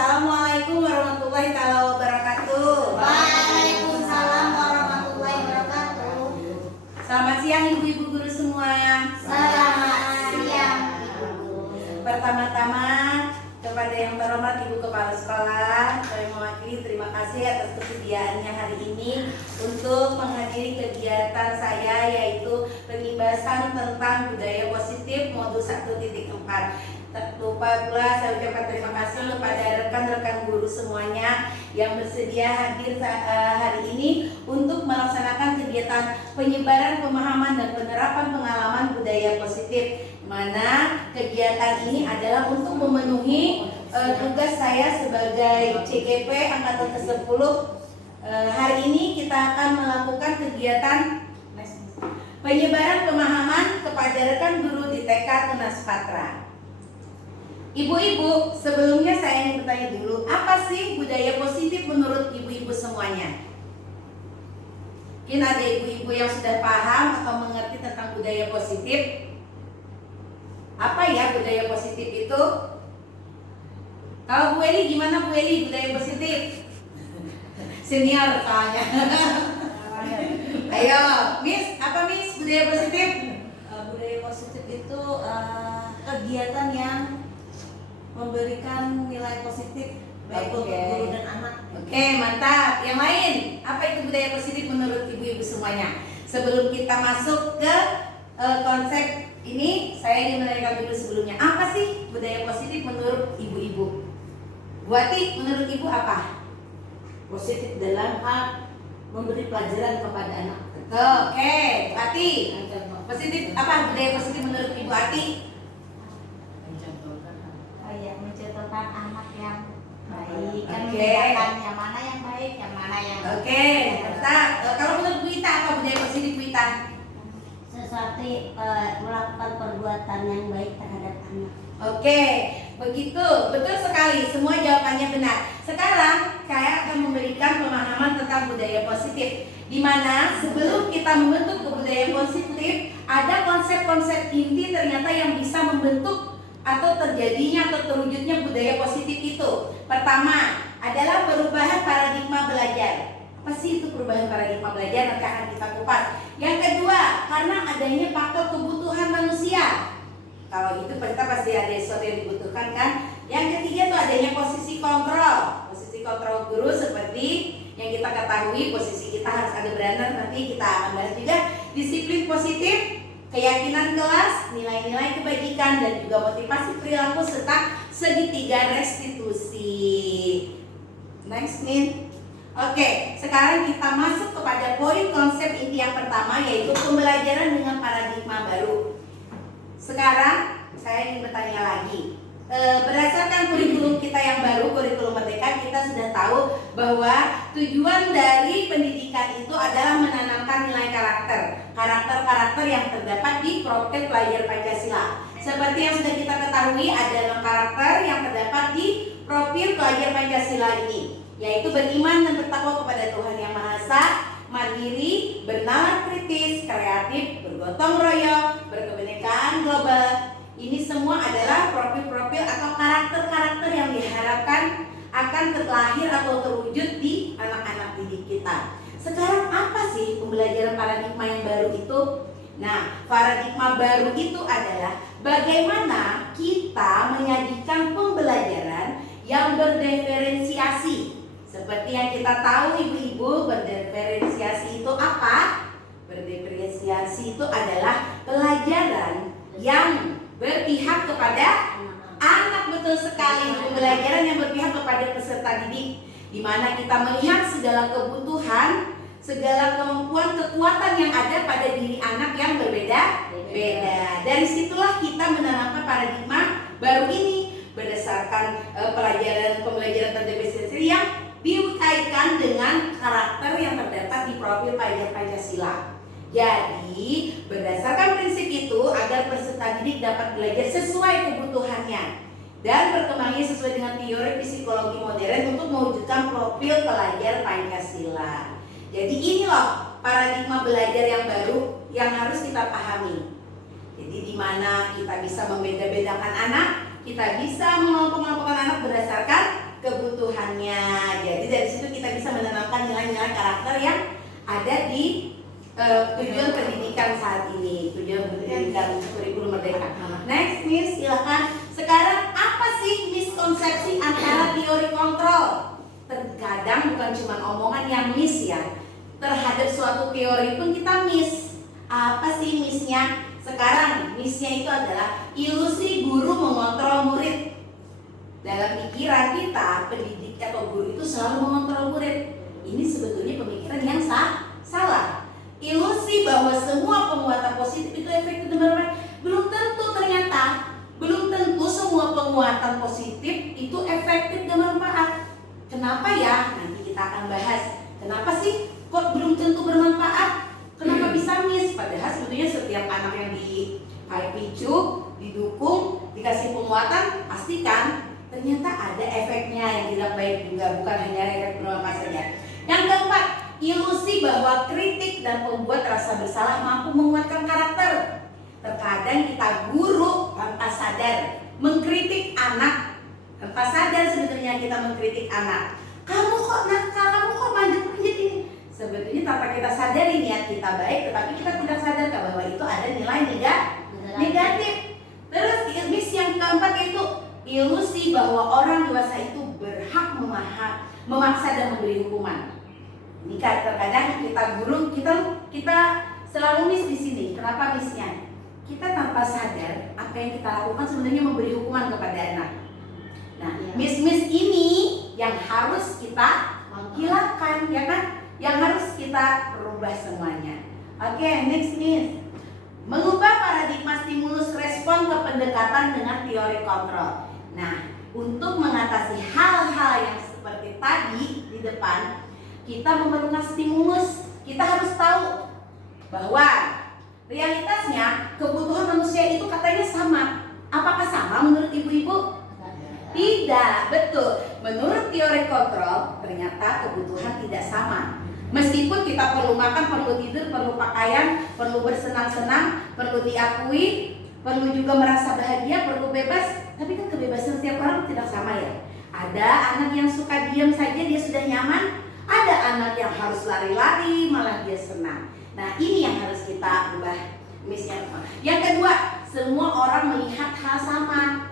Assalamualaikum warahmatullahi taala wabarakatuh. Waalaikumsalam warahmatullahi wabarakatuh. Selamat siang ibu-ibu guru semua. Selamat siang Ibu Guru. Pertama-tama kepada yang terhormat Ibu Kepala Sekolah, saya mewakili terima kasih atas kesediaannya hari ini untuk menghadiri kegiatan saya, yaitu pengibasan tentang budaya positif modul 1.4. Tak lupa pula saya ucapkan terima kasih kepada rekan-rekan guru semuanya yang bersedia hadir hari ini untuk melaksanakan kegiatan penyebaran pemahaman dan penerapan pengalaman budaya positif, mana kegiatan ini adalah untuk memenuhi tugas saya sebagai CGP Angkatan ke-10. Hari ini kita akan melakukan kegiatan penyebaran pemahaman kepada rekan guru di TK Tunas Patra. Ibu-ibu, sebelumnya saya ingin bertanya dulu, apa sih budaya positif menurut ibu-ibu semuanya? Mungkin ada ibu-ibu yang sudah paham atau mengerti tentang budaya positif. Apa ya budaya positif itu? Kalau Bu Eli gimana Bu Eli budaya positif? Senior soalnya. Ayo, Miss, apa Miss budaya positif? Budaya positif itu kegiatan yang memberikan nilai positif baik untuk guru dan anak. Oke, mantap. Yang lain, apa itu budaya positif menurut ibu-ibu semuanya? Sebelum kita masuk ke konsep ini, saya ingin menanyakan dulu sebelumnya, apa sih budaya positif menurut ibu-ibu? Bu Ati, menurut ibu apa? Positif dalam hal memberi pelajaran kepada anak. Betul. Oke, Bu Ati, positif apa budaya positif menurut ibu Ati? Mencontohkan anak yang baik, kan Oke. membedakan yang mana yang baik, yang mana yang Oke, mantap. Kalau menurut Bu Ita, apa budaya positif Bu Ita? sesuatu melakukan perbuatan yang baik terhadap anak. Oke, begitu, betul sekali. Semua jawabannya benar. Sekarang saya akan memberikan pemahaman tentang budaya positif, di mana sebelum kita membentuk budaya positif, ada konsep-konsep inti ternyata yang bisa membentuk atau terjadinya atau terwujudnya budaya positif itu. Pertama adalah perubahan paradigma belajar. Apa sih itu perubahan paradigma belajar? Nanti akan kita kupas. Yang kedua, karena adanya faktor kebutuhan manusia. Kalau itu kita pasti ada sesuatu yang dibutuhkan kan. Yang ketiga itu adanya posisi kontrol. Posisi kontrol guru seperti yang kita ketahui, posisi kita harus ada berandal. Nanti kita akan bahas juga disiplin positif, keyakinan kelas, nilai-nilai kebajikan, dan juga motivasi perilaku serta segitiga restitusi. Next, Min. Oke, sekarang kita masuk kepada poin konsep inti yang pertama, yaitu pembelajaran dengan paradigma baru. Sekarang saya ingin bertanya lagi. Berdasarkan kurikulum kita yang baru, kurikulum Merdeka, kita sudah tahu bahwa tujuan dari pendidikan itu adalah menanamkan nilai karakter yang terdapat di profil pelajar Pancasila. Seperti yang sudah kita ketahui, ada 6 karakter yang terdapat di profil pelajar Pancasila ini, yaitu beriman dan bertakwa kepada Tuhan Yang Maha Esa, mandiri, bernalar kritis, kreatif, bergotong royong, berkebinekaan global. Ini semua adalah profil-profil atau karakter-karakter yang diharapkan akan terlahir atau terwujud di anak-anak didik kita. Sekarang apa sih pembelajaran paradigma yang baru itu? Nah, paradigma baru itu adalah bagaimana kita menyajikan pembelajaran yang berdiferensiasi. Seperti yang kita tahu ibu-ibu, berdiferensiasi itu apa? Berdiferensiasi itu adalah pelajaran yang berpihak kepada anak, betul sekali. Pembelajaran yang berpihak kepada peserta didik, di mana kita melihat segala kebutuhan, segala kemampuan, kekuatan yang ada pada diri anak yang berbeda-beda. Dari situlah kita menanamkan paradigma baru ini berdasarkan pembelajaran terdifferensiasi yang dikaitkan dengan karakter yang terdapat di profil pelajar Pancasila. Jadi, berdasarkan prinsip itu, agar peserta didik dapat belajar sesuai kebutuhannya dan berkembangnya sesuai dengan teori psikologi modern untuk mewujudkan profil pelajar Pancasila. Jadi ini loh paradigma belajar yang baru yang harus kita pahami. Jadi di mana kita bisa membeda-bedakan anak, kita bisa mengelompok-kelompokkan anak berdasarkan kebutuhannya. Jadi dari situ kita bisa menanamkan nilai-nilai karakter yang ada di tujuan pendidikan saat ini, tujuan pendidikan kurikulum merdeka. Next, Miss, silakan. Sekarang apa sih miskonsepsi antara teori kontrol? Terkadang bukan cuma omongan yang miss ya. Terhadap suatu teori pun kita miss. Apa sih missnya? Sekarang missnya itu adalah ilusi guru mengontrol murid. Dalam pikiran kita, pendidik atau guru itu selalu mengontrol murid. Ini sebetulnya pemikiran yang salah. Ilusi bahwa semua penguatan positif itu efektif teman-teman, belum tentu ternyata. Belum tentu semua penguatan positif itu efektif dan bermanfaat. Kenapa ya? Nanti kita akan bahas. Kenapa sih kok belum tentu bermanfaat? Kenapa bisa miss? Padahal sebetulnya setiap anak yang dipicu, didukung, dikasih penguatan, pastikan ternyata ada efeknya yang tidak baik juga, bukan hanya efek bermanfaat saja. Yang keempat, ilusi bahwa kritik dan pembuat rasa bersalah mampu menguatkan karakter. Terkadang kita guru tanpa sadar mengkritik anak, tanpa sadar sebetulnya kita mengkritik anak. Kamu kok nakal, kamu kok manjat-manjat ini. Sebetulnya tanpa kita sadari niat kita baik, tetapi kita tidak sadar bahwa itu ada nilai negatif. Terus miss yang keempat itu ilusi bahwa orang dewasa itu berhak memaksa dan memberi hukuman. Ini terkadang kita guru kita selalu miss di sini. Kenapa missnya? Kita tanpa sadar apa yang kita lakukan sebenarnya memberi hukuman kepada anak. Nah, miss ini yang harus kita hilangkan, ya kan? Yang harus kita rubah semuanya. Oke, next miss. Mengubah paradigma stimulus respon ke pendekatan dengan teori kontrol. Nah, untuk mengatasi hal-hal yang seperti tadi di depan, kita memerlukan stimulus. Kita harus tahu bahwa realitasnya kebutuhan manusia itu katanya sama. Apakah sama menurut ibu-ibu? Tidak, betul. Menurut teori kontrol, ternyata kebutuhan tidak sama. Meskipun kita perlu makan, perlu tidur, perlu pakaian, perlu bersenang-senang, perlu diakui, perlu juga merasa bahagia, perlu bebas, tapi kan kebebasan setiap orang tidak sama ya. Ada anak yang suka diam saja dia sudah nyaman, ada anak yang harus lari-lari malah dia senang. Nah, ini yang harus kita ubah. Yang kedua, semua orang melihat hal sama.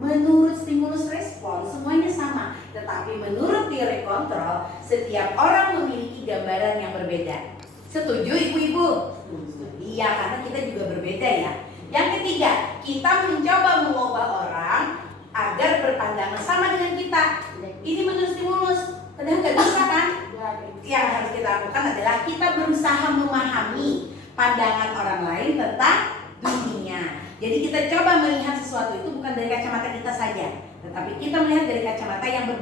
Menurut stimulus respon semuanya sama, tetapi menurut teori kontrol setiap orang memiliki gambaran yang berbeda. Setuju ibu-ibu? Iya, karena kita juga berbeda ya. Yang ketiga, kita mencoba mengubah orang agar berpandangan sama dengan kita. Ini menurut stimulus, padahal nggak bisa kan? Yang harus kita lakukan adalah kita berusaha memahami pandangan orang lain tentang dunia. Jadi kita coba melihat sesuatu itu bukan dari kacamata kita saja, tetapi kita melihat dari kacamata yang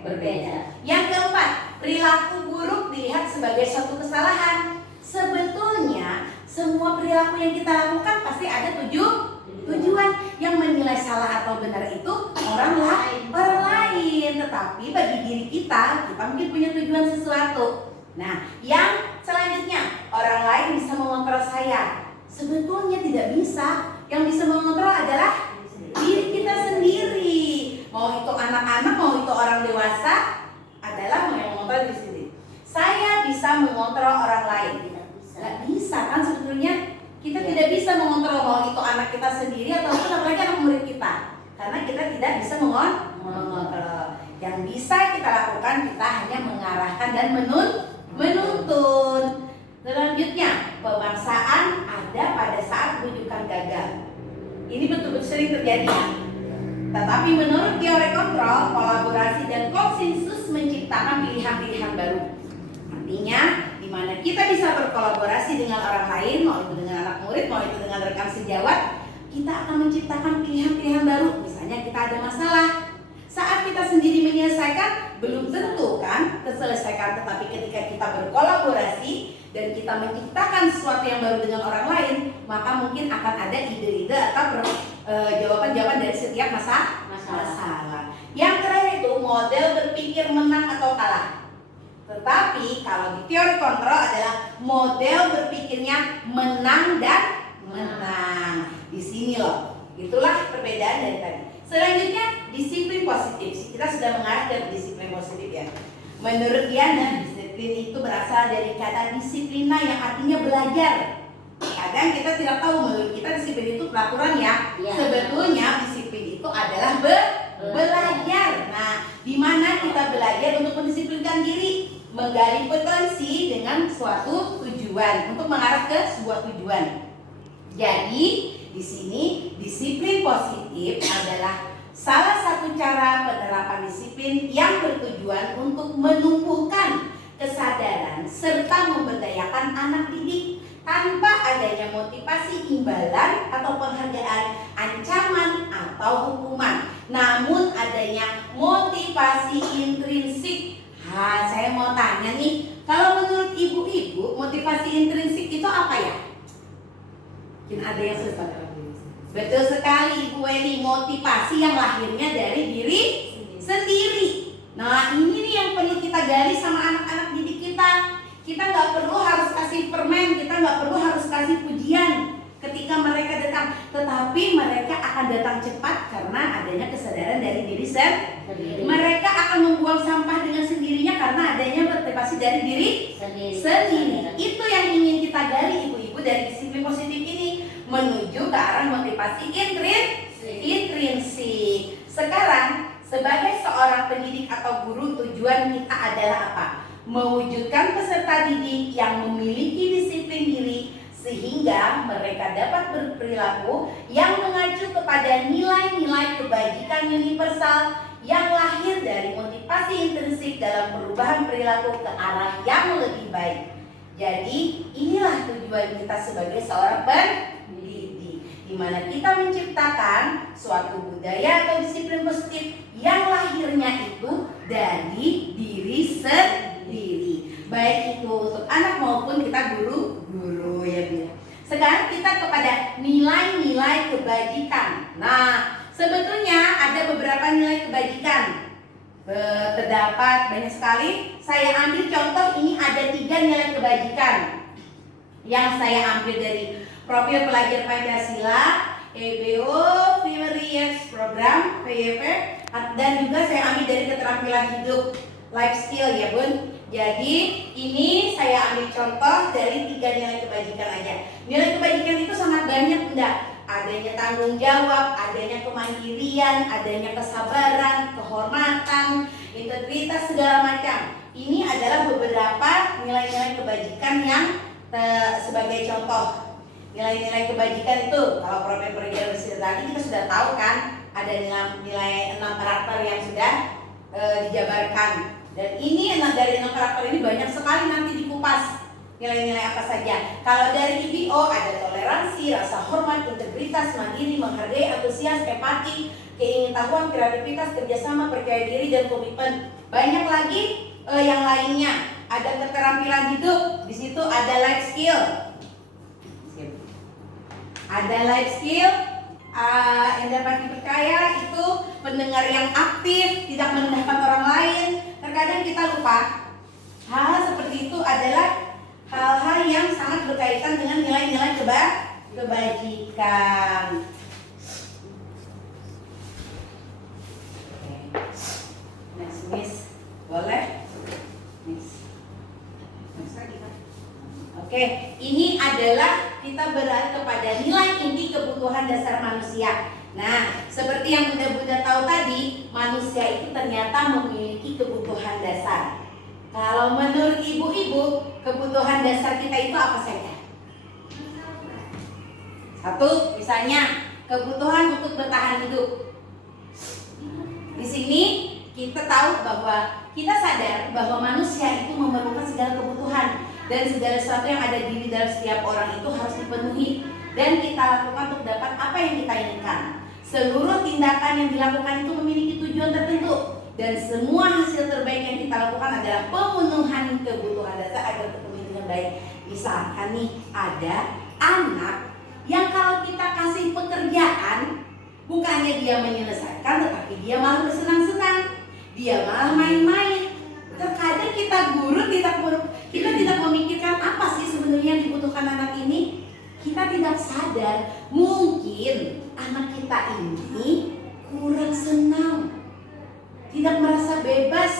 berbeda. Yang keempat, perilaku buruk dilihat sebagai suatu kesalahan. Sebetulnya semua perilaku yang kita lakukan pasti ada tujuan. Yang menilai salah atau benar itu orang lain. Tetapi bagi diri kita mungkin punya tujuan sesuatu. Nah, yang selanjutnya, orang lain bisa mengontrol saya. Sebetulnya tidak bisa. Yang bisa mengontrol adalah diri kita sendiri. Mau itu anak-anak, mau itu orang dewasa, adalah yang mengontrol diri sendiri. Saya bisa mengontrol orang lain. Tidak bisa kan sebetulnya. Kita tidak bisa mengontrol mau itu anak kita sendiri ataupun apalagi anak murid kita. Karena kita tidak bisa mengontrol. Yang bisa kita lakukan, kita hanya mengarahkan dan menuntun. Selanjutnya, pemaksaan ada pada saat rujukan gagal. Ini betul-betul sering terjadi. Tetapi menurut teori kontrol, kolaborasi dan konsensus menciptakan pilihan-pilihan baru. Artinya, di mana kita bisa berkolaborasi dengan orang lain, mau itu dengan anak murid, mau itu dengan rekan sejawat, kita akan menciptakan pilihan-pilihan baru. Misalnya kita ada masalah, saat kita sendiri menyelesaikan, belum tentu kan terselesaikan. Tetapi ketika kita berkolaborasi dan kita menciptakan sesuatu yang baru dengan orang lain, maka mungkin akan ada ide-ide atau jawaban-jawaban dari setiap masalah. Yang terakhir itu model berpikir menang atau kalah. Tetapi kalau di teori kontrol adalah model berpikirnya menang dan menang. Di sini loh, itulah perbedaan dari tadi. Selanjutnya disiplin positif. Kita sudah mengarah ke disiplin positif ya. Menurut Diana, disiplin itu berasal dari kata disiplina yang artinya belajar. Kadang kita tidak tahu, menurut kita disiplin itu peraturan ya. Iya. Sebetulnya disiplin itu adalah belajar. Nah, di mana kita belajar untuk mendisiplinkan diri, menggali potensi dengan suatu tujuan untuk mengarah ke sebuah tujuan. Jadi, di sini disiplin positif adalah salah satu cara penerapan disiplin yang bertujuan untuk menumbuhkan kesadaran serta memberdayakan anak didik tanpa adanya motivasi imbalan atau penghargaan, ancaman atau hukuman, namun adanya motivasi intrinsik. Saya mau tanya nih, kalau menurut ibu-ibu motivasi intrinsik itu apa ya? Mungkin ada yang sudah tahu. Betul sekali Ibu Weni, motivasi yang lahirnya dari diri sendiri. Nah, ini nih yang perlu kita gali sama anak-anak didik kita. Kita nggak perlu harus kasih permen, kita nggak perlu harus kasih pujian ketika mereka datang, tetapi mereka akan datang cepat karena adanya kesadaran dari diri sendiri. Mereka akan membuang sampah dengan sendirinya karena adanya motivasi dari diri sendiri. Itu yang ingin kita gali ibu-ibu dari disiplin positif ini, menuju ke arah motivasi intrinsik. Sekarang sebagai seorang pendidik atau guru, tujuan kita adalah apa? Mewujudkan peserta didik yang memiliki disiplin diri sehingga mereka dapat berperilaku yang mengacu kepada nilai-nilai kebajikan universal yang lahir dari motivasi intrinsik dalam perubahan perilaku ke arah yang lebih baik. Jadi inilah tujuan kita sebagai seorang pendidik, di mana kita menciptakan suatu budaya atau disiplin positif yang lahirnya itu dari diri sendiri, baik itu untuk anak maupun kita guru ya Bu. Sekarang kita kepada nilai-nilai kebajikan. Nah, sebetulnya ada beberapa nilai kebajikan. Terdapat banyak sekali. Saya ambil contoh, ini ada 3 nilai kebajikan yang saya ambil dari profil pelajar Pancasila, EBO Primary Years Program (PYP), dan juga saya ambil dari keterampilan hidup life skill ya Bun. Jadi ini saya ambil contoh dari 3 nilai kebajikan aja. Nilai kebajikan itu sangat banyak enggak? Adanya tanggung jawab, adanya kemandirian, adanya kesabaran, kehormatan, integritas, segala macam. Ini adalah beberapa nilai-nilai kebajikan yang sebagai contoh. Nilai-nilai kebajikan itu kalau profil pelajar tadi kita sudah tahu kan, ada nilai 6 karakter yang sudah dijabarkan. Dan ini dari 6 karakter ini banyak sekali nanti dikupas nilai-nilai apa saja. Kalau dari IPO ada toleransi, rasa hormat, integritas, mandiri, menghargai, antusias, empati, keingintahuan, kreativitas, kerjasama, percaya diri, dan komitmen. Banyak lagi yang lainnya. Ada keterampilan hidup, di situ ada life skill. Ada life skill, yang dapat dipercaya itu pendengar yang aktif, tidak merendahkan orang lain. Terkadang kita lupa hal-hal seperti itu adalah hal-hal yang sangat berkaitan dengan nilai-nilai kebajikan. Next, Miss, boleh? Miss. Oke, ini adalah kita beralih kepada nilai inti kebutuhan dasar manusia. Nah, seperti yang Bunda tahu tadi, manusia itu ternyata memiliki kebutuhan dasar. Kalau menurut ibu-ibu, kebutuhan dasar kita itu apa saja? Satu, misalnya kebutuhan untuk bertahan hidup. Di sini kita tahu bahwa kita sadar bahwa manusia itu memerlukan segala kebutuhan dan segala sesuatu yang ada di dalam setiap orang itu harus dipenuhi dan kita lakukan untuk dapat apa yang kita inginkan. Seluruh tindakan yang dilakukan itu memiliki tujuan tertentu dan semua hasil terbaik yang kita lakukan adalah pemenuhan kebutuhan dasar agar terpenuhi dengan baik. Misalkan nih ada anak yang kalau kita kasih pekerjaan, bukannya dia menyelesaikan, tetapi dia malah bersenang-senang, dia malah main-main. Terkadang kita guru kita tidak memikirkan apa sih sebenarnya yang dibutuhkan anak ini. Kita tidak sadar mungkin anak kita ini kurang senang, tidak merasa bebas,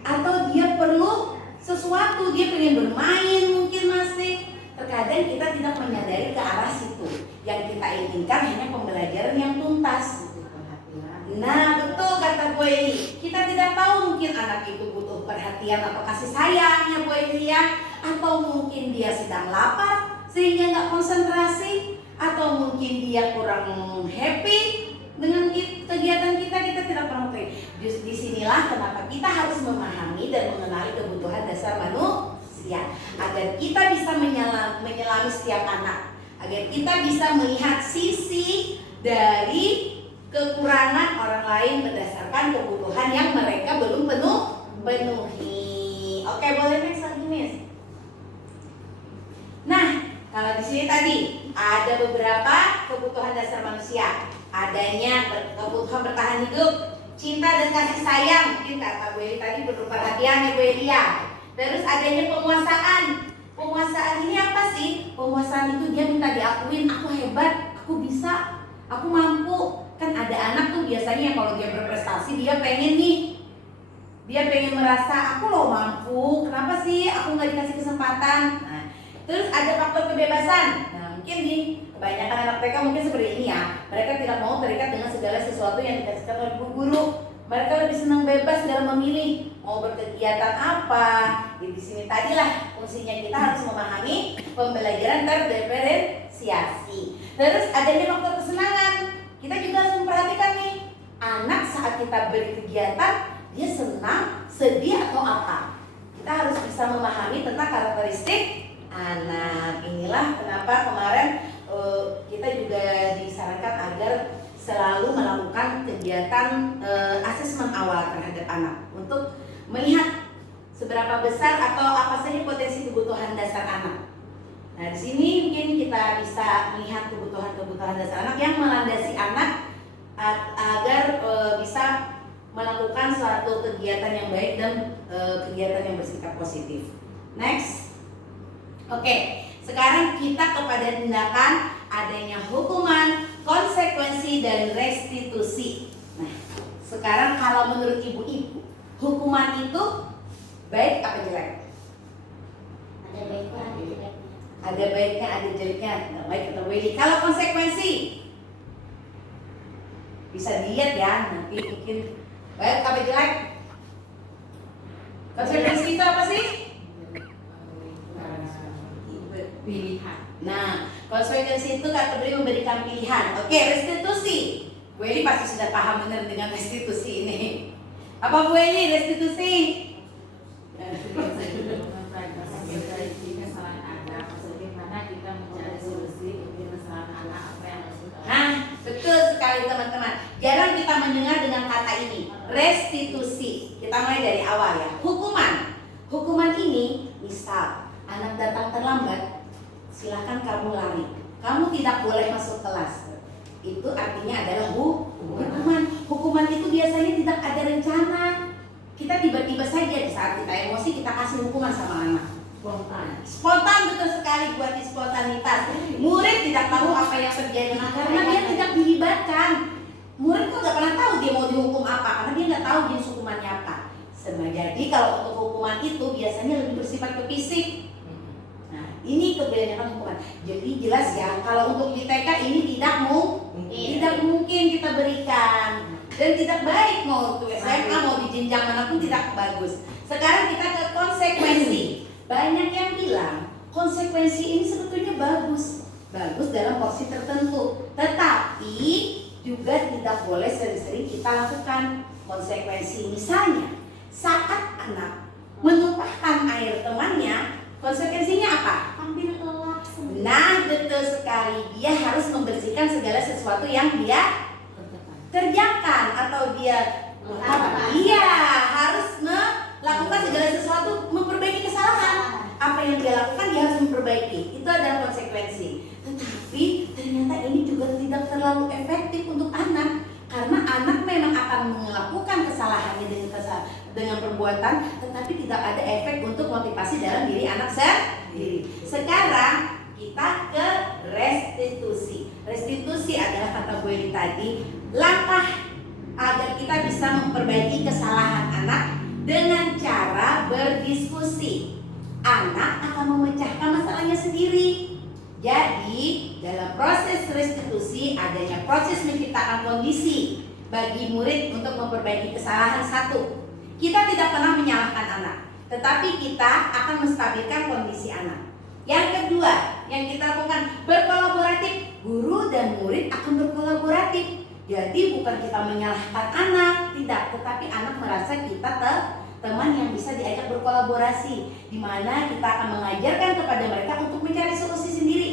atau dia perlu sesuatu, dia pengen bermain mungkin masih. Terkadang kita tidak menyadari ke arah situ. Yang kita inginkan hanya pembelajaran yang tuntas. Nah betul kata Bu Eli, kita tidak tahu mungkin anak itu butuh perhatian atau kasih sayang ya Bu Eli ya, atau mungkin dia sedang lapar sehingga nggak konsentrasi, atau mungkin dia kurang happy dengan kegiatan kita tidak pernah tahu. Justru disinilah kenapa kita harus memahami dan mengenali kebutuhan dasar manusia, agar kita bisa menyelami setiap anak, agar kita bisa melihat sisi dari kekurangan orang lain berdasarkan kebutuhan yang mereka belum penuhi. Oke, boleh next lagi Miss. Nah, kalau di sini tadi ada beberapa kebutuhan dasar manusia, adanya kebutuhan bertahan hidup, cinta dan kasih sayang, mungkin kata Bu Eli tadi perlu perhatian ya Bu Eli ya. Terus adanya penguasaan. Penguasaan ini apa sih? Penguasaan itu dia minta diakuin, aku hebat, aku bisa, aku mampu. Kan ada anak tuh biasanya kalau dia berprestasi dia pengen nih, dia pengen merasa aku loh mampu, kenapa sih aku nggak dikasih kesempatan. Nah, terus ada faktor kebebasan. Nah mungkin nih kebanyakan anak TK mungkin seperti ini ya, mereka tidak mau terikat dengan segala sesuatu yang dikasihkan oleh guru. Mereka lebih senang bebas dalam memilih mau berkegiatan apa. Di sini tadilah fungsinya kita harus memahami pembelajaran terdiferensiasi. Terus adanya faktor kesenangan. Kita juga harus memperhatikan nih, anak saat kita beri kegiatan, dia senang, sedih atau apa. Kita harus bisa memahami tentang karakteristik anak. Inilah kenapa kemarin kita juga disarankan agar selalu melakukan kegiatan asesmen awal terhadap anak untuk melihat seberapa besar atau apa saja potensi kebutuhan dasar anak. Nah, di sini mungkin kita bisa melihat kebutuhan dasar anak yang melandasi anak agar bisa melakukan suatu kegiatan yang baik dan kegiatan yang bersifat positif. Next. Oke, sekarang kita kepada tindakan adanya hukuman, konsekuensi dan restitusi. Nah, sekarang kalau menurut ibu-ibu, hukuman itu baik apa jelek? Ada baiknya, ada jeleknya. Ada baiknya, ada jeleknya. Nah, baik atau Willy. Kalau konsekuensi bisa dilihat ya, nanti mungkin baik apa jelek. Konsekuensi itu apa sih? Pilihan. Nah, konsekuensi itu kategori memberikan pilihan. Oke, restitusi. Bu Eli pasti sudah paham benar dengan restitusi ini. Apa Bu Eli restitusi? Memperbaiki kesalahan anak, bagaimana kita mencari solusi untuk kesalahan anak, apa yang harus kita lakukan. Nah, betul sekali teman-teman. Jarang kita mendengar dengan kata ini, restitusi. Kita mulai dari awal ya. Hukuman. Hukuman ini, misal anak datang terlambat, silakan kamu lari. Kamu tidak boleh masuk kelas. Itu artinya adalah hukuman. Hukuman itu biasanya tidak ada rencana. Kita tiba-tiba saja di saat kita emosi kita kasih hukuman sama anak. Spontan betul sekali, buat spontanitas. Murid tidak tahu apa yang terjadi karena dia tidak dilibatkan. Murid kok nggak pernah tahu dia mau dihukum apa karena dia nggak tahu jenis hukumannya apa. Jadi kalau untuk hukuman itu biasanya lebih bersifat ke fisik. Nah, ini kebanyakan hukuman. Jadi jelas ya, kalau untuk di TK ini tidak mungkin kita berikan. Dan tidak baik mau untuk SMA mau di jenjang manapun tidak bagus. Sekarang kita ke konsekuensi. Banyak yang bilang konsekuensi ini sebetulnya bagus dalam porsi tertentu. Tetapi juga tidak boleh sering-sering kita lakukan konsekuensi. Misalnya saat anak menumpahkan air temannya, konsekuensinya apa? Ambil elak semua. Nah betul sekali, dia harus membersihkan segala sesuatu yang dia kerjakan atau dia harus melakukan segala sesuatu, memperbaiki kesalahan. Apa yang dia lakukan dia harus memperbaiki. Itu adalah konsekuensi. Tetapi ternyata ini juga tidak terlalu efektif untuk anak, karena anak memang akan melakukan kesalahannya dengan perbuatan, tetapi tidak ada efek untuk motivasi dalam diri anak sendiri. Sekarang kita ke restitusi. restitusi adalah kata Bu Eli tadi, langkah agar kita bisa memperbaiki kesalahan anak dengan cara berdiskusi. Anak akan memecahkan masalahnya sendiri. Jadi, dalam proses restitusi adanya proses menciptakan kondisi bagi murid untuk memperbaiki kesalahan. Satu, kita tidak pernah menyalahkan anak, tetapi kita akan menstabilkan kondisi anak. Yang kedua, yang kita lakukan berkolaboratif. Guru dan murid akan berkolaboratif. Jadi bukan kita menyalahkan anak, tidak, tetapi anak merasa kita teman yang bisa diajak berkolaborasi, di mana kita akan mengajarkan kepada mereka untuk mencari solusi sendiri.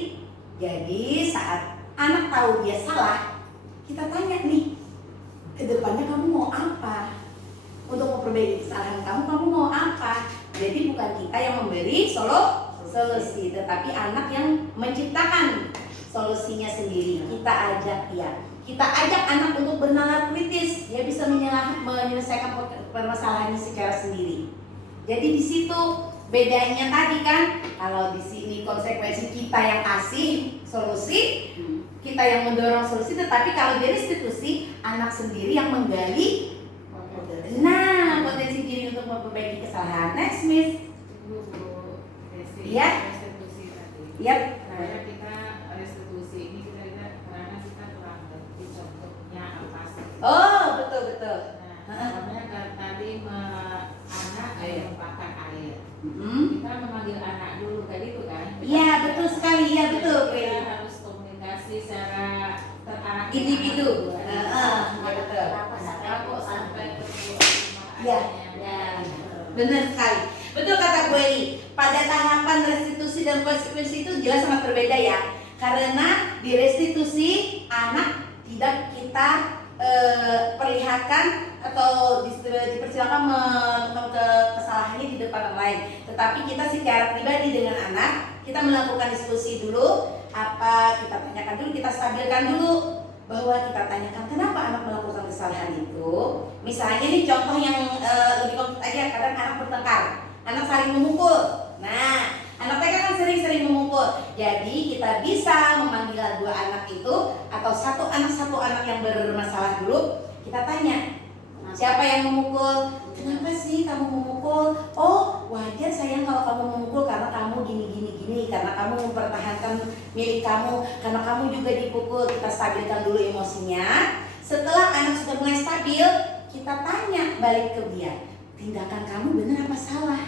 Jadi saat anak tahu dia salah, kita tanya nih, ke depannya kamu mau apa? Untuk memperbaiki kesalahan kamu mau apa? Jadi bukan kita yang memberi solusi, tetapi anak yang menciptakan solusinya sendiri. Kita ajak dia. Kita ajak anak untuk bernalar kritis, dia bisa menyelesaikan permasalahannya secara sendiri. Jadi di situ bedanya tadi kan, kalau di sini konsekuensi kita yang kasih solusi, kita yang mendorong solusi, tetapi kalau di restitusi anak sendiri yang menggali. Nah, potensi diri untuk memperbaiki kesalahan. Next, Miss. Iya. Restitusi tadi. Yap. Karena kita restitusi ini karena kita telah ngerti contohnya apa sih. Oh, betul. Nah, namanya tadi anak menumpahkan air. Mm-hmm. Kita memanggil anak dulu tadi itu kan? Iya, betul sekali. Iya, betul. Kita harus komunikasi secara terarah Individu. Ya, betul. Kok sampai ke Iya. Benar sekali. Betul kata Bu Eli. Pada tahapan restitusi dan konsekuensi itu jelas sangat berbeda ya. Karena di restitusi anak tidak kita perlihatkan atau dipersilakan melakukan kesalahannya di depan orang lain. Tetapi kita secara pribadi dengan anak, kita melakukan diskusi dulu. Apa kita tanyakan dulu, kita stabilkan dulu. Bahwa kita tanyakan kenapa anak melakukan kesalahan itu. Misalnya nih contoh yang lebih konkret aja, kadang anak bertengkar, anak saling memukul. Nah, anak TK kan sering memukul. Jadi kita bisa memanggil dua anak itu atau satu anak yang bermasalah dulu. Kita tanya, siapa yang memukul? Kenapa sih kamu memukul? Oh, wajar sayang kalau kamu memukul karena kamu gini, karena kamu mempertahankan milik kamu, karena kamu juga dipukul. Kita stabilkan dulu emosinya. Setelah anak sudah mulai stabil, kita tanya balik ke dia, tindakan kamu benar apa salah?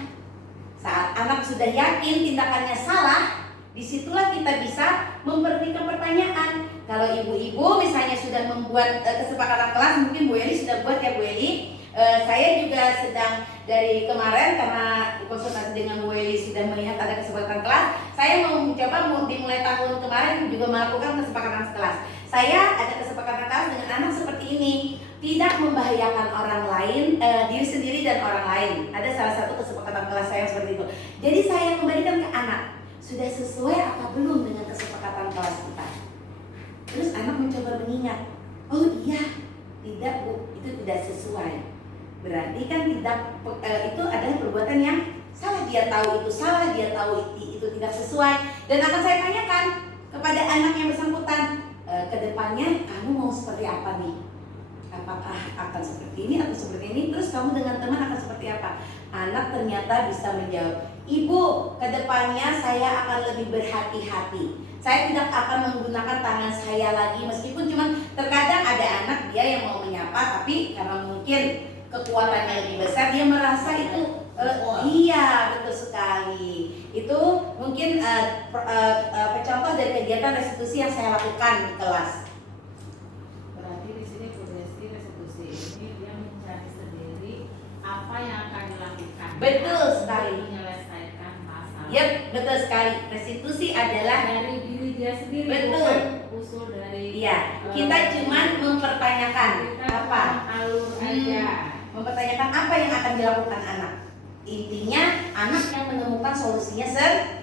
Saat anak sudah yakin tindakannya salah, disitulah kita bisa memberikan pertanyaan. Kalau ibu-ibu misalnya sudah membuat kesepakatan kelas, mungkin Bu Eli sudah buat ya Bu Eli. Saya juga sedang dari kemarin karena konsultasi dengan Bu Eli sudah melihat ada kesepakatan kelas. Saya mau mencoba dimulai tahun kemarin juga melakukan kesepakatan kelas. Saya ada kesepakatan kelas dengan anak seperti ini, tidak membahayakan orang lain, diri sendiri dan orang lain. Ada salah satu kesepakatan kelas saya seperti itu. Jadi saya kembalikan ke anak, sudah sesuai apa belum dengan kesepakatan kelas kita? Terus anak mencoba mengingat, oh iya, tidak Bu, itu tidak sesuai. Berarti kan tidak, itu adalah perbuatan yang salah. Dia tahu itu salah, dia tahu itu tidak sesuai. Dan akan saya tanyakan kepada anak yang bersangkutan, kedepannya kamu mau seperti apa nih? Apakah akan seperti ini atau seperti ini? Terus kamu dengan teman akan seperti apa? Anak ternyata bisa menjawab, Ibu, kedepannya saya akan lebih berhati-hati. Saya tidak akan menggunakan tangan saya lagi. Meskipun cuma terkadang ada anak dia yang mau menyapa, tapi karena mungkin kekuatannya lebih besar, dia merasa itu iya, betul sekali. Itu mungkin contoh dari kegiatan restitusi yang saya lakukan di kelas. Berarti di sini progresi restitusi ini dia mencari sendiri apa yang akan dilakukan. Betul sekali. Menyelesaikan masalah. Yap, betul sekali. Restitusi adalah Dari diri dia sendiri, betul. bukan usul dari. Iya, kita cuma mempertanyakan kita apa. alur aja. Mempertanyakan apa yang akan dilakukan anak. Intinya anak yang menemukan solusinya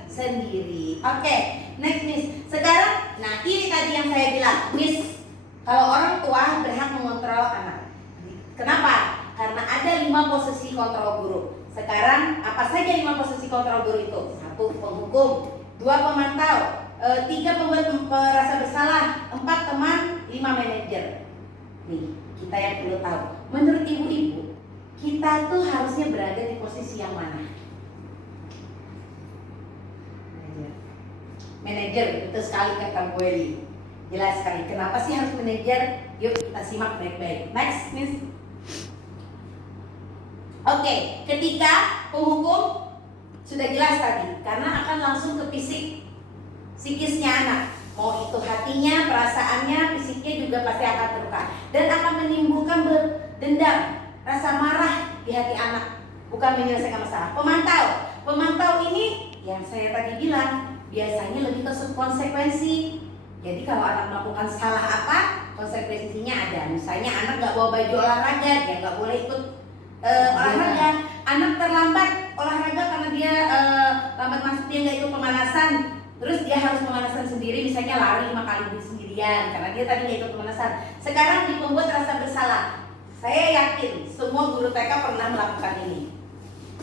sendiri. Oke, next Miss. Sekarang, nah ini tadi yang saya bilang, Miss, kalau orang tua berhak mengontrol anak. Kenapa? Karena ada 5 posisi kontrol guru. Sekarang apa saja 5 posisi kontrol guru itu? 1, penghukum. 2, pemantau. 3, pembuat merasa bersalah. 4, manajer. Nih, kita yang perlu tahu. Menurut ibu-ibu, kita tuh harusnya berada di posisi yang mana? Manajer, betul sekali kata Bu Eli. Jelas sekali. Kenapa sih harus manajer? Yuk kita simak baik-baik. Next, Miss. Oke, ketika penghukum sudah jelas tadi, karena akan langsung ke psikisnya anak. Mau itu hatinya, perasaannya, fisiknya juga pasti akan terluka dan akan menimbulkan dendam, rasa marah di hati anak, bukan menyelesaikan masalah. Pemantau ini yang saya tadi bilang biasanya lebih ke konsekuensi. Jadi kalau anak melakukan salah apa, konsekuensinya ada. Misalnya anak nggak bawa baju olahraga, dia nggak boleh ikut olahraga. Anak terlambat olahraga karena dia lambat masuk, dia nggak ikut pemanasan. Terus dia harus pemanasan sendiri, misalnya lari 5 kali sendirian karena dia tadi nggak ikut pemanasan. Sekarang dibuat rasa bersalah. Saya yakin semua guru TK pernah melakukan ini.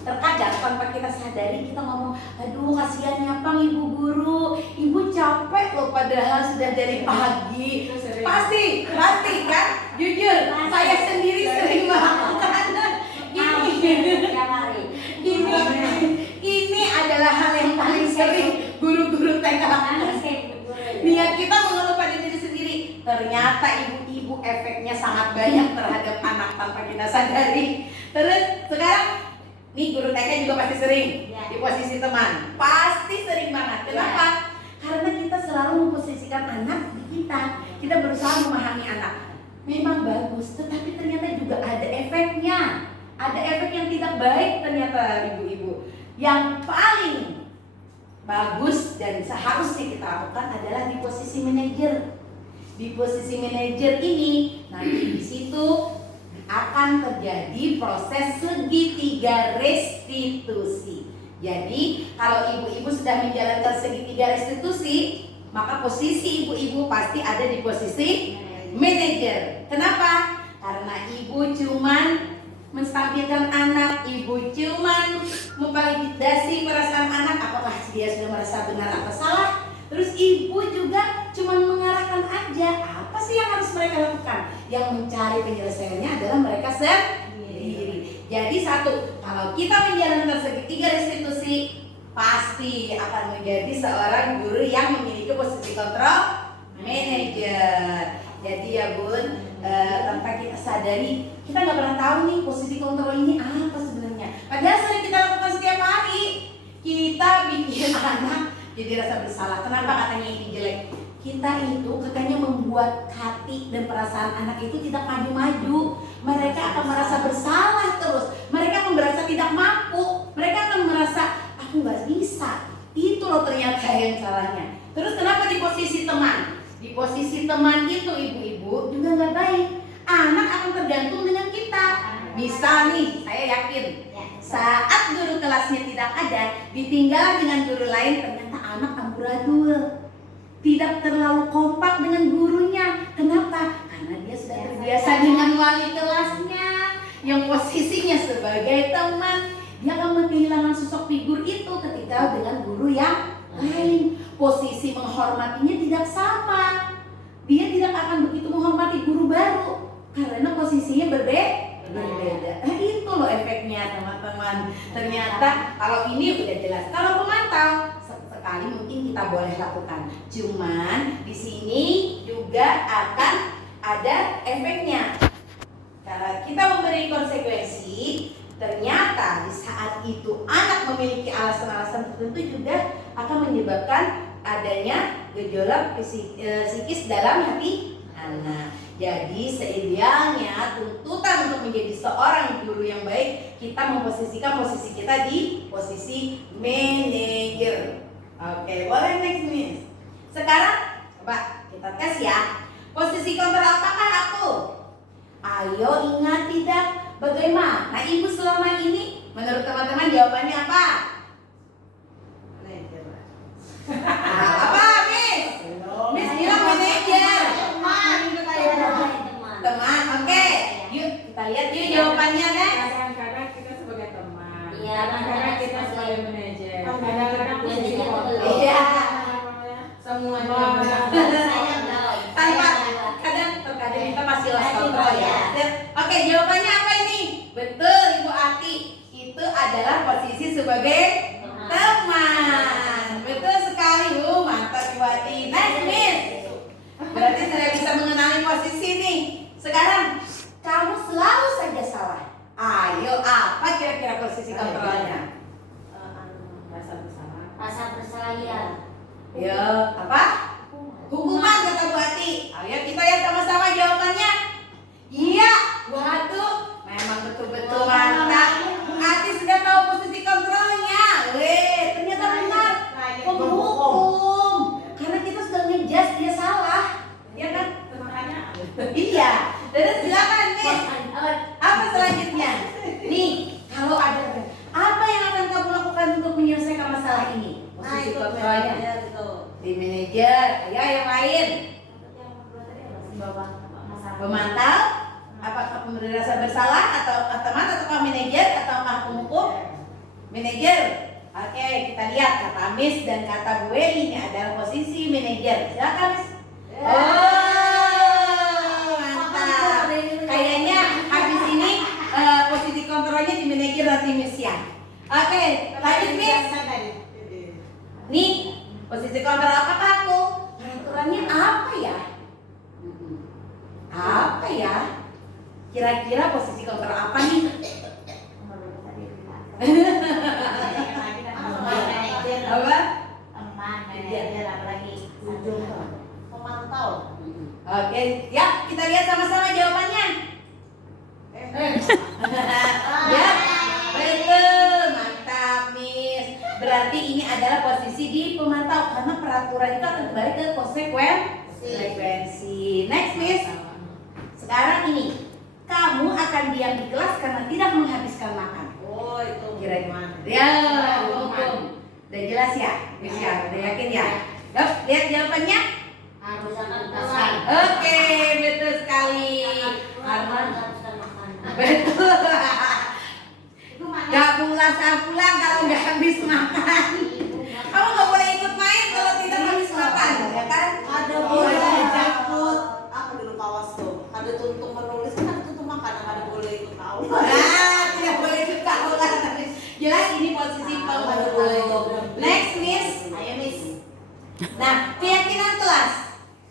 Terkadang tanpa kita sadari kita ngomong, aduh kasihan nyapang ibu guru, ibu capek loh padahal sudah dari pagi. Pasti kan, jujur, saya sendiri sering melakukan ini adalah hal yang paling sering guru-guru TK lakukan. Niat kita mengeluh pada diri sendiri, ternyata ibu-ibu efeknya sangat banyak terhadap anak tanpa kita sadari. Terus sekarang nih guru TK juga pasti sering di posisi teman, pasti sering banget. Kenapa? Karena kita selalu memposisikan anak di kita. Kita berusaha memahami anak. Memang bagus, tetapi ternyata juga ada efeknya. Ada efek yang tidak baik ternyata ibu-ibu. Yang paling bagus dan seharusnya kita lakukan adalah di posisi manajer. Di posisi manajer ini nanti di situ akan terjadi proses segitiga restitusi. Jadi kalau ibu-ibu sudah menjalankan segitiga restitusi, maka posisi ibu-ibu pasti ada di posisi manajer. Kenapa? Karena ibu cuman menstabilkan anak, ibu cuman memvalidasi perasaan anak, apakah dia sudah merasa benar atau salah. Terus ibu juga cuman mengarahkan aja, apa sih yang harus mereka lakukan? Yang mencari penyelesaiannya adalah mereka sendiri. Jadi satu, kalau kita menjalankan segitiga restitusi, pasti akan menjadi seorang guru yang memiliki posisi kontrol manajer. Jadi ya Bun, tanpa kita sadari, kita nggak pernah tahu nih posisi kontrol ini apa sebenarnya. Padahal sering kita lakukan setiap hari. Kita bikin anak jadi rasa bersalah. Kenapa katanya ini jelek? Kita itu katanya membuat hati dan perasaan anak itu tidak maju-maju. Mereka akan merasa bersalah terus. Mereka akan merasa tidak mampu. Mereka akan merasa aku nggak bisa. Itu loh ternyata yang salahnya. Terus kenapa di posisi teman? Di posisi teman itu ibu-ibu juga nggak baik. Anak akan tergantung dengan kita. Bisa nih, saya yakin saat guru kelasnya tidak ada, ditinggal dengan guru lain, ternyata anak amburadul, tidak terlalu kompak dengan gurunya. Kenapa? Karena dia sudah terbiasa dengan wali kelasnya yang posisinya sebagai teman. Dia akan kehilangan sosok figur itu ketika dengan guru yang lain. Posisi menghormatinya tidak sama. Dia tidak akan begitu menghormati guru baru karena posisinya berbeda. Nah itu loh efeknya teman-teman. Ternyata kalau ini udah jelas. Kalau pemantau sekali mungkin kita boleh lakukan. Cuman di sini juga akan ada efeknya. Karena kita memberi konsekuensi, ternyata di saat itu anak memiliki alasan-alasan tertentu juga akan menyebabkan adanya gejolak psikis dalam hati anak. Jadi seidealnya tuntutan untuk menjadi seorang guru yang baik, kita memposisikan posisi kita di posisi manajer. Oke, boleh next Miss. Sekarang coba kita tes ya. Posisi kontrol apakah aku? Ayo ingat tidak? Bagaimana ibu selama ini? Menurut teman-teman jawabannya apa? Apa Miss? Miss bilang manajer. Teman, oke. Yuk kita lihat yuk jawabannya Nek. Kadang-kadang kita sebagai teman, Iya, kadang-kadang kita sebagai manajer, kadang-kadang posisi kontrol. Iya. Semuanya tanpa kadang sebagai teman. Betul sekali, Bu. Mantap Ibu Ati. Nice, Miss. Berarti sudah bisa mengenali posisi nih. Sekarang kamu selalu saja salah. Ayo, apa kira-kira posisi kontrolnya? Rasa bersama. Rasa bersalah ya. Ya, apa? Hukuman kata Bu Ati. Ayo kita lihat sama-sama jawabannya. Iya, waduh, memang betul-betul mantap. Bu Ati sudah tahu posisi kontrolnya. Weh, ternyata benar. Penghukum. Karena kita sudah ngejudge dia salah, ya kan? Makanya Iya. Terus silakan nih. Apa selanjutnya? Nih, kalau ada apa yang akan kamu lakukan untuk menyelesaikan masalah ini? Nah, Posisi itu kontrolnya. manajer itu. Di manajer. Ayo yang lain. Pemantau, apakah pemberi rasa bersalah atau teman ataukah manajer ataukah penghukum? Manajer. Oke, kita lihat kata Miss dan kata Bu Eli ini adalah posisi manajer. Silakan Miss. Oh, mantap. Kayaknya habis ini posisi kontrolnya di manajer nanti Miss ya. Oke, lanjut Miss. Nih, posisi kontrol apakah aku? Peraturannya apa ya? Apa ya? Kira-kira posisi kontrol apa nih? Apa? Pemantau. Oke, ya kita lihat sama-sama jawabannya. Ya, betul, mantap Miss. Berarti ini adalah posisi di pemantau karena peraturan itu akan kembali ke konsekuensi. Next Miss. Sekarang ini, kamu akan diam di kelas karena tidak menghabiskan makan. Oh, itu Kira-kira. Ya, hukum. Udah jelas ya? Miss ya, udah yakin ya? Yuk, lihat jawabannya. Harus akan pesan. Oke, betul sekali. Karena Haruskan makan. betul. Gak pulang kalau nggak habis makan. Kamu nggak boleh ikut main kalau tidak habis makan, ya kan? ada Oh, boleh iya. jemput apa dulu kawas tuh, ada tuntung menulis kan, ada tuntung makan, ada boleh itu tahu. Nah, tidak boleh ikut kaulah. Jelas ini posisi penghukum. Next Miss. Ayo Miss. Nah, keyakinan kelas.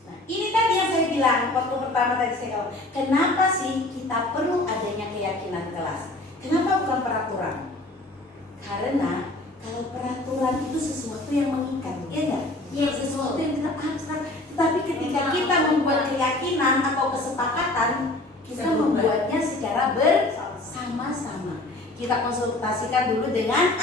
Nah, ini tadi yang saya bilang waktu pertama tadi saya bilang, kenapa sih kita perlu adanya keyakinan kelas? Kenapa bukan peraturan? Karena kalau peraturan itu sesuatu yang mengikat, ya enggak? Ya, sesuatu yang tidak abstrak. Tetapi ketika kita membuat keyakinan atau kesepakatan, kita membuatnya secara bersama-sama. Kita konsultasikan dulu dengan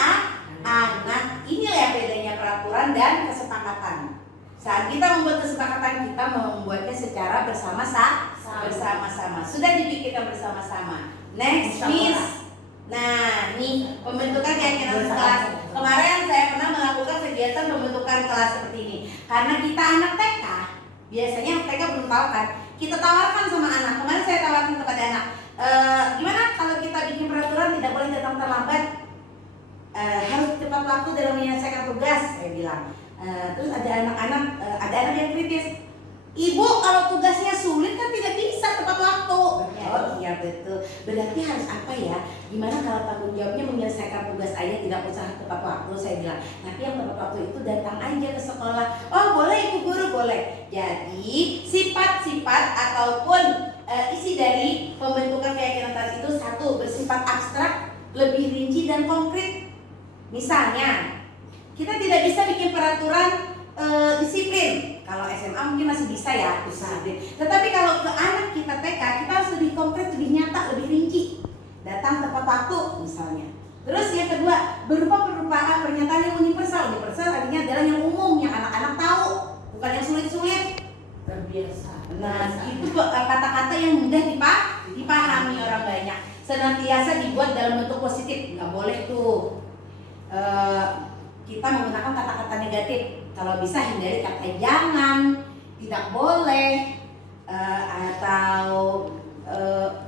anak. Inilah yang bedanya peraturan dan kesepakatan. Saat kita membuat kesepakatan, kita membuatnya secara bersama-sama. Sudah dipikirkan bersama-sama. Next Miss. Nah, nih pembentukan keyakinan kelas. Kemarin saya pernah melakukan kegiatan pembentukan kelas seperti ini. Karena kita anak TK, biasanya TK belum tahu kan. Kita tawarkan sama anak. Kemarin saya tawarkan kepada anak. Gimana kalau kita bikin peraturan tidak boleh datang terlambat? Harus tepat waktu dalam menyelesaikan tugas, saya bilang. Terus ada anak yang kritis. Ibu, kalau tugasnya sulit kan tidak bisa tepat waktu. Oh iya betul. Berarti harus apa ya? Gimana kalau tanggung jawabnya menyelesaikan tugas aja, tidak usah tepat waktu, saya bilang. Tapi yang tepat waktu itu datang aja ke sekolah. Oh boleh Ibu Guru, boleh. Jadi sifat-sifat ataupun isi dari pembentukan keyakinan kelas itu satu, bersifat abstrak, lebih rinci dan konkret. Misalnya, kita tidak bisa bikin peraturan disiplin. Kalau SMA mungkin masih bisa ya, disiplin. Tetapi kalau ke anak kita TK, kita harus lebih konkret, lebih nyata, lebih rinci. Datang tepat waktu misalnya. Terus yang kedua, berupa pernyataan yang universal. Universal artinya adalah yang umum, yang anak-anak tahu, bukan yang sulit-sulit. terbiasa. Nah, itu kata-kata yang mudah dipahami orang banyak. Senantiasa dibuat dalam bentuk positif. Nggak boleh tuh kita menggunakan kata-kata negatif. Kalau bisa hindari kata jangan, tidak boleh, atau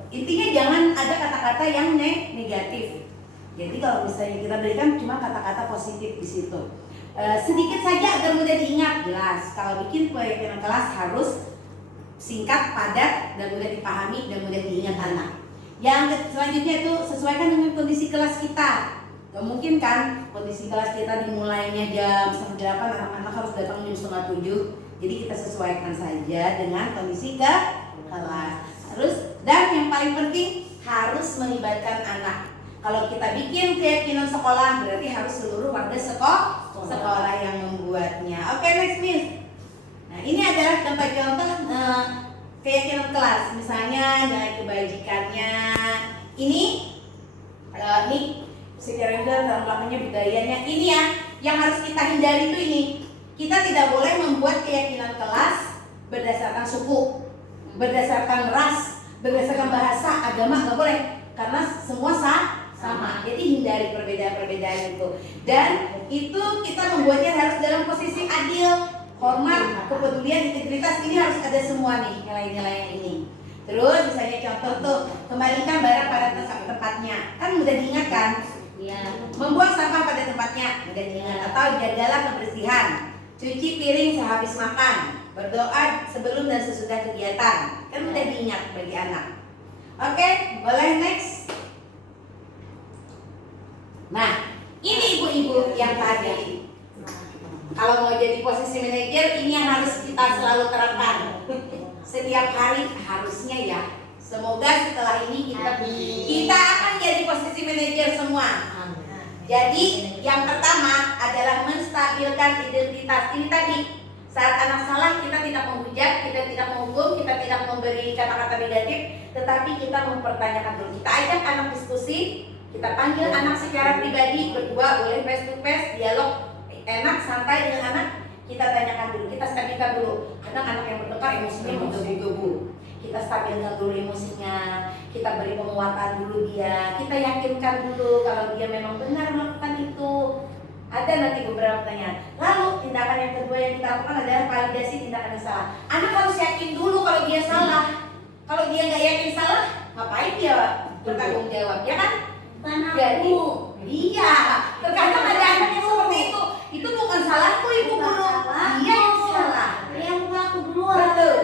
intinya jangan ada kata-kata yang negatif. Jadi kalau misalnya kita berikan cuma kata-kata positif di situ. Sedikit saja agar mudah diingat, jelas. Kalau bikin keyakinan kelas harus singkat, padat, dan mudah dipahami dan mudah diingat anak. Yang selanjutnya itu sesuaikan dengan kondisi kelas kita. Gak mungkin kan kondisi kelas kita dimulainya jam 8, anak-anak harus datang jam 6:30. Jadi kita sesuaikan saja dengan kondisi ke kelas. Dan yang paling penting harus melibatkan anak. Kalau kita bikin keyakinan sekolah, berarti harus seluruh warga sekolah yang membuatnya. Oke, next Miss. Nah, ini adalah contoh-contoh keyakinan kelas. Misalnya nilai kebajikannya. Ini secara dalam belakangnya budayanya. Ini ya, yang harus kita hindari itu ini. Kita tidak boleh membuat keyakinan kelas berdasarkan suku, berdasarkan ras, berdasarkan bahasa, agama, nggak boleh. Karena semua sama. Jadi hindari perbedaan-perbedaan itu. Dan itu kita membuatnya harus dalam posisi adil, hormat, kepedulian, integritas. Ini harus ada semua nih nilai-nilai yang ini. Terus misalnya contoh tuh, kembalikan barang pada tempatnya. Kan mudah diingat kan? Iya. Membuang sampah pada tempatnya, mudah diingat. Atau jagalah kebersihan. Cuci piring sehabis makan. Berdoa sebelum dan sesudah kegiatan. Kan mudah diingat bagi anak. Oke, boleh next. Nah, ini ibu-ibu yang tadi. Kalau mau jadi posisi manajer, ini yang harus kita selalu terapkan. Setiap hari harusnya ya. Semoga setelah ini kita akan jadi posisi manajer semua. Jadi yang pertama adalah menstabilkan identitas. Ini tadi, saat anak salah kita tidak menghujat, kita tidak menghukum, kita tidak memberi kata-kata negatif, tetapi kita mempertanyakan dulu. Kita ajak anak diskusi, kita panggil anak secara pribadi, berdua, boleh face to face, dialog enak, santai dengan anak. Kita tanyakan dulu, kita stabilkan dulu. Kadang anak yang bertengkar emosinya menggebu-gebu. Kita stabilkan dulu emosinya, kita beri penguatan dulu dia, kita yakinkan dulu kalau dia memang benar melakukan itu. Ada nanti beberapa pertanyaan. Lalu tindakan yang kedua yang kita lakukan adalah validasi tindakan yang salah. Anak harus yakin dulu kalau dia salah. Kalau dia nggak yakin salah, ngapain dia bertanggung jawab, ya kan? Jadi, iya. Terkadang ada anak yang seperti itu. Itu bukan salahku ibu guru, dia yang salah. Yang aku duluan. Betul.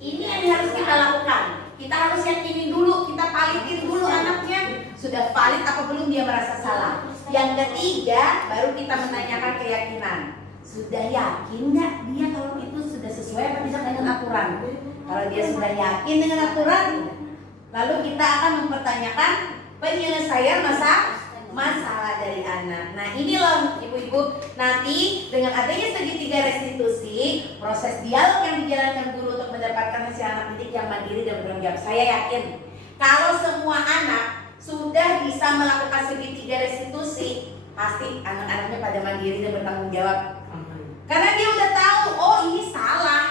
Ini yang harus kita lakukan. Kita harus yakinin dulu, kita validin dulu anaknya sudah valid apa belum dia merasa salah. Yang ketiga, baru kita menanyakan keyakinan. Sudah yakin nggak dia kalau itu sudah sesuai apa tidak dengan aturan? Kalau dia sudah yakin dengan aturan, lalu kita akan mempertanyakan penyelesaian masalah dari anak. Nah ini loh ibu-ibu, nanti dengan adanya segitiga restitusi, proses dialog yang dijalankan guru untuk mendapatkan hasil anak didik yang mandiri dan bertanggung jawab. Saya yakin kalau semua anak sudah bisa melakukan segitiga restitusi, pasti anak-anaknya pada mandiri dan bertanggung jawab. Karena dia udah tahu, oh ini salah.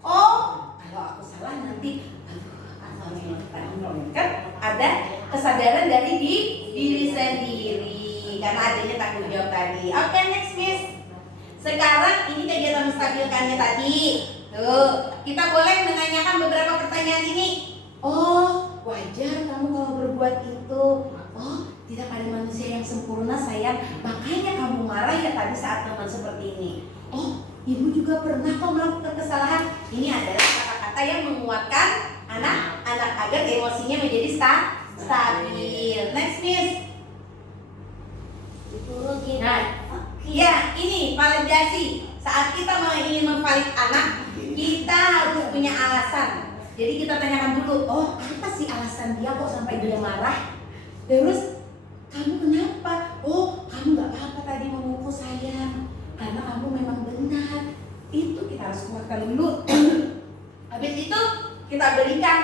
Oh, kalau aku salah nanti kan ada kesadaran dari diri sendiri karena adanya tanggung jawab tadi. Oke, next Miss. Sekarang ini kegiatan menstabilkannya tadi. Tuh, kita boleh menanyakan beberapa pertanyaan ini. Oh, wajar kamu kalau berbuat itu. Oh, tidak ada manusia yang sempurna sayang. Makanya kamu marah ya tadi saat teman seperti ini. Oh, ibu juga pernah kok melakukan kesalahan. Ini adalah kata-kata yang menguatkan anak-anak agar emosinya menjadi stabil. Next Miss. Nah, ya ini validasi. Saat kita ingin memvalid anak, kita harus punya alasan. Jadi kita tanyakan dulu, oh apa sih alasan dia kok sampai dia marah? Terus kamu kenapa? Oh kamu nggak apa-apa tadi memukul saya karena kamu memang benar. Itu kita harus kuatkan dulu. Habis itu kita berikan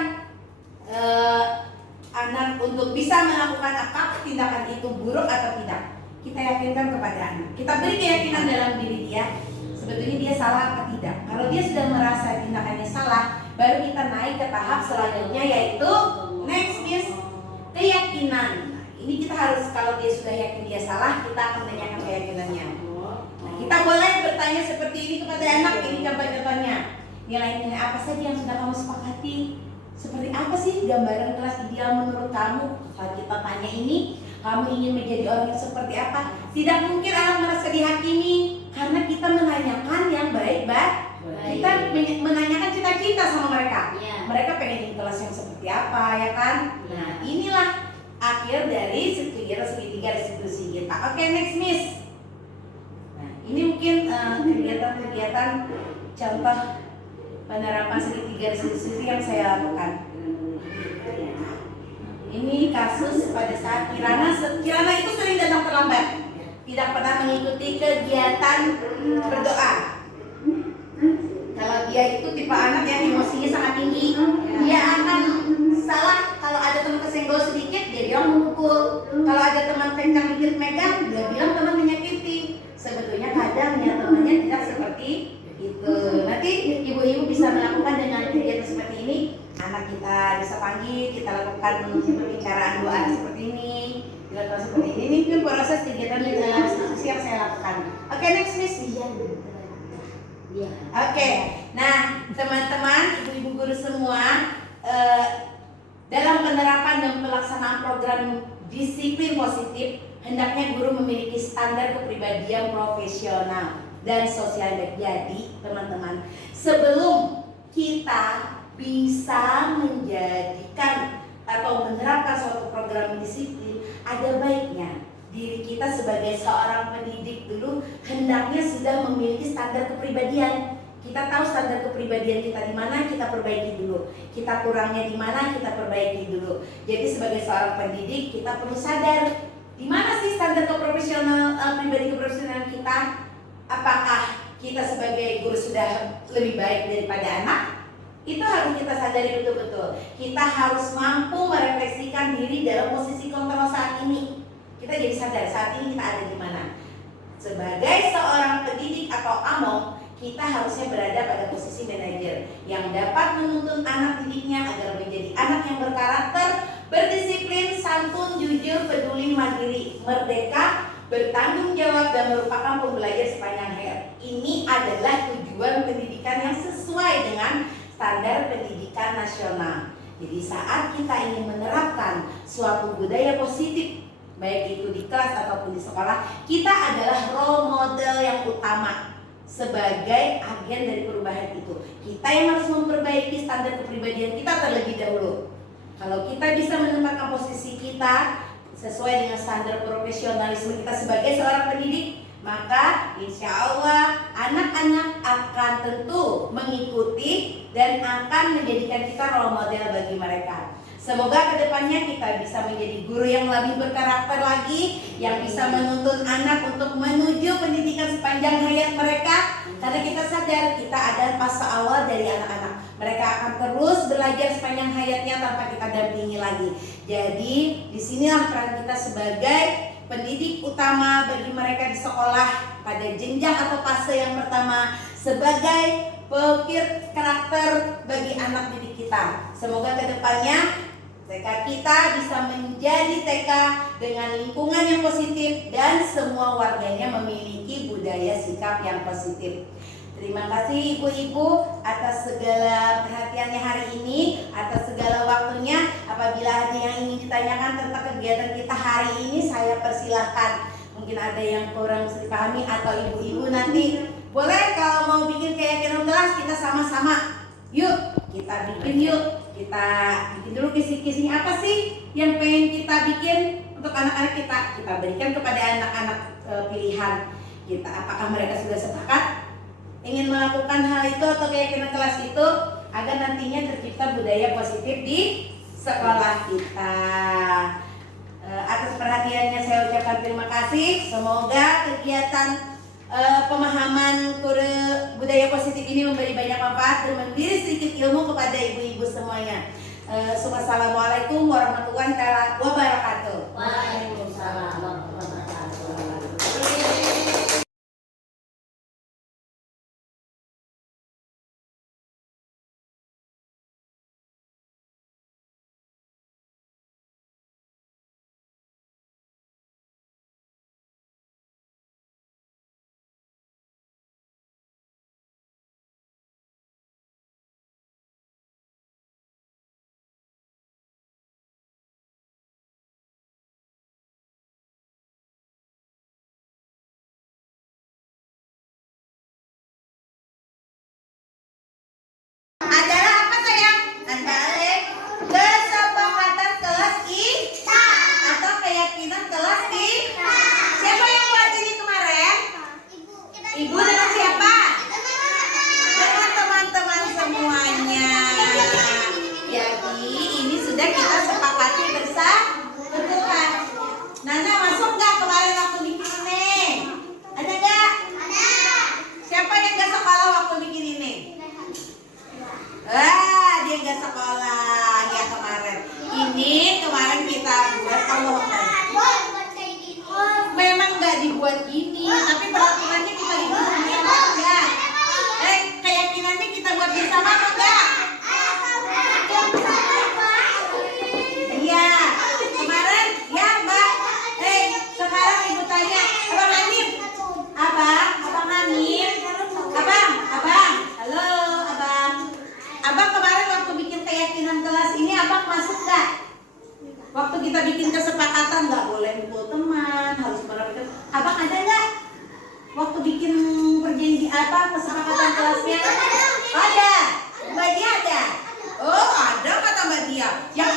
anak untuk bisa melakukan apakah tindakan itu buruk atau tidak. Kita yakinkan kepada anak. Kita beri keyakinan dalam diri dia. Sebetulnya dia salah apa tidak. Kalau dia sudah merasa tindakannya salah, baru kita naik ke tahap selanjutnya yaitu next Miss, keyakinan. Nah, ini kita harus, kalau dia sudah yakin dia salah, kita akan menanyakan keyakinannya. Nah, kita boleh bertanya seperti ini kepada anak. Ini contoh-contohnya. Nilai-nilai apa saja yang sudah kamu sepakati? Seperti apa sih gambaran kelas ideal menurut kamu? Saat kita tanya ini, kamu ingin menjadi orang yang seperti apa? Tidak mungkin anak merasa dihakimi karena kita menanyakan yang baik-baik. Kita menanyakan cita-cita sama mereka. Mereka pengen di kelas yang seperti apa, ya kan? Nah, inilah akhir dari kegiatan segitiga restitusi kita. Oke, next Miss. Nah, ini mungkin kegiatan-kegiatan contoh penerapan segitiga restitusi yang saya lakukan. Ini kasus pada saat Kirana itu sering datang terlambat, tidak pernah mengikuti kegiatan berdoa. Kalau dia itu tipe anak yang emosinya sangat tinggi, dia akan salah kalau ada teman kesenggol sedikit, dia bilang memukul. Kalau ada teman pegang dikit megang, dia bilang teman menyakiti. Sebetulnya kadang ya temannya tidak seperti itu. Nanti ibu-ibu bisa melakukan dengan kegiatan seperti ini. Anak kita bisa panggil, kita lakukan pembicaraan doa seperti ini, dilakukan seperti ini. Ini pun proses kegiatan restitusi yang saya lakukan. Oke, next Miss. Iya. Oke, nah teman-teman, ibu-ibu guru semua, dalam penerapan dan pelaksanaan program disiplin positif, hendaknya guru memiliki standar kepribadian profesional dan sosial. Jadi teman-teman, sebelum kita bisa menjadikan atau menerapkan suatu program disiplin, ada baiknya diri kita sebagai seorang pendidik dulu hendaknya sudah memiliki standar kepribadian. Kita tahu standar kepribadian kita di mana, kita perbaiki dulu. Kita kurangnya di mana, kita perbaiki dulu. Jadi sebagai seorang pendidik kita perlu sadar di mana sih standar pribadi keprofesionalan kita. Apakah kita sebagai guru sudah lebih baik daripada anak? Itu harus kita sadari betul-betul. Kita harus mampu merefleksikan diri dalam posisi kontrol saat ini. Kita jadi sadar saat ini kita ada di mana. Sebagai seorang pendidik atau among, kita harusnya berada pada posisi manajer yang dapat menuntun anak didiknya agar menjadi anak yang berkarakter, berdisiplin, santun, jujur, peduli, mandiri, merdeka, bertanggung jawab, dan merupakan pembelajar sepanjang hayat. Ini adalah tujuan pendidikan yang sesuai dengan standar pendidikan nasional. Jadi saat kita ingin menerapkan suatu budaya positif, baik itu di kelas ataupun di sekolah, kita adalah role model yang utama sebagai agen dari perubahan itu. Kita yang harus memperbaiki standar kepribadian kita terlebih dahulu. Kalau kita bisa menempatkan posisi kita sesuai dengan standar profesionalisme kita sebagai seorang pendidik, maka insya Allah anak-anak akan tentu mengikuti dan akan menjadikan kita role model bagi mereka. Semoga kedepannya kita bisa menjadi guru yang lebih berkarakter lagi, yang bisa menuntun anak untuk menuju pendidikan sepanjang hayat mereka. Karena kita sadar kita ada fase awal dari anak-anak. Mereka akan terus belajar sepanjang hayatnya tanpa kita dampingi lagi. Jadi disinilah peran kita sebagai pendidik utama bagi mereka di sekolah pada jenjang atau fase yang pertama, sebagai pekir karakter bagi anak didik kita. Semoga kedepannya TK kita bisa menjadi TK dengan lingkungan yang positif dan semua warganya memiliki budaya sikap yang positif. Terima kasih ibu-ibu atas segala perhatiannya hari ini, atas segala waktunya. Apabila ada yang ingin ditanyakan tentang kegiatan kita hari ini, saya persilahkan. Mungkin ada yang kurang bisa dipahami atau ibu-ibu nanti boleh kalau mau bikin keyakinan kelas, kita sama-sama. Yuk, kita bikin yuk. Kita bikin dulu kisi-kisinya apa sih yang pengen kita bikin untuk anak-anak kita. Kita berikan kepada anak-anak pilihan kita. Apakah mereka sudah sepakat ingin melakukan hal itu atau keyakinan kelas itu, agar nantinya tercipta budaya positif di sekolah kita. Atas perhatiannya saya ucapkan terima kasih. Semoga kegiatan pemahaman budaya positif ini memberi banyak manfaat dan memberi sedikit ilmu kepada ibu-ibu semuanya. Assalamualaikum warahmatullahi wabarakatuh. Waalaikumsalam warahmatullahi apa kesepakatan kelasnya? Ada. Mbak Dia ada. Oh, ada kata Mbak Dia. Yang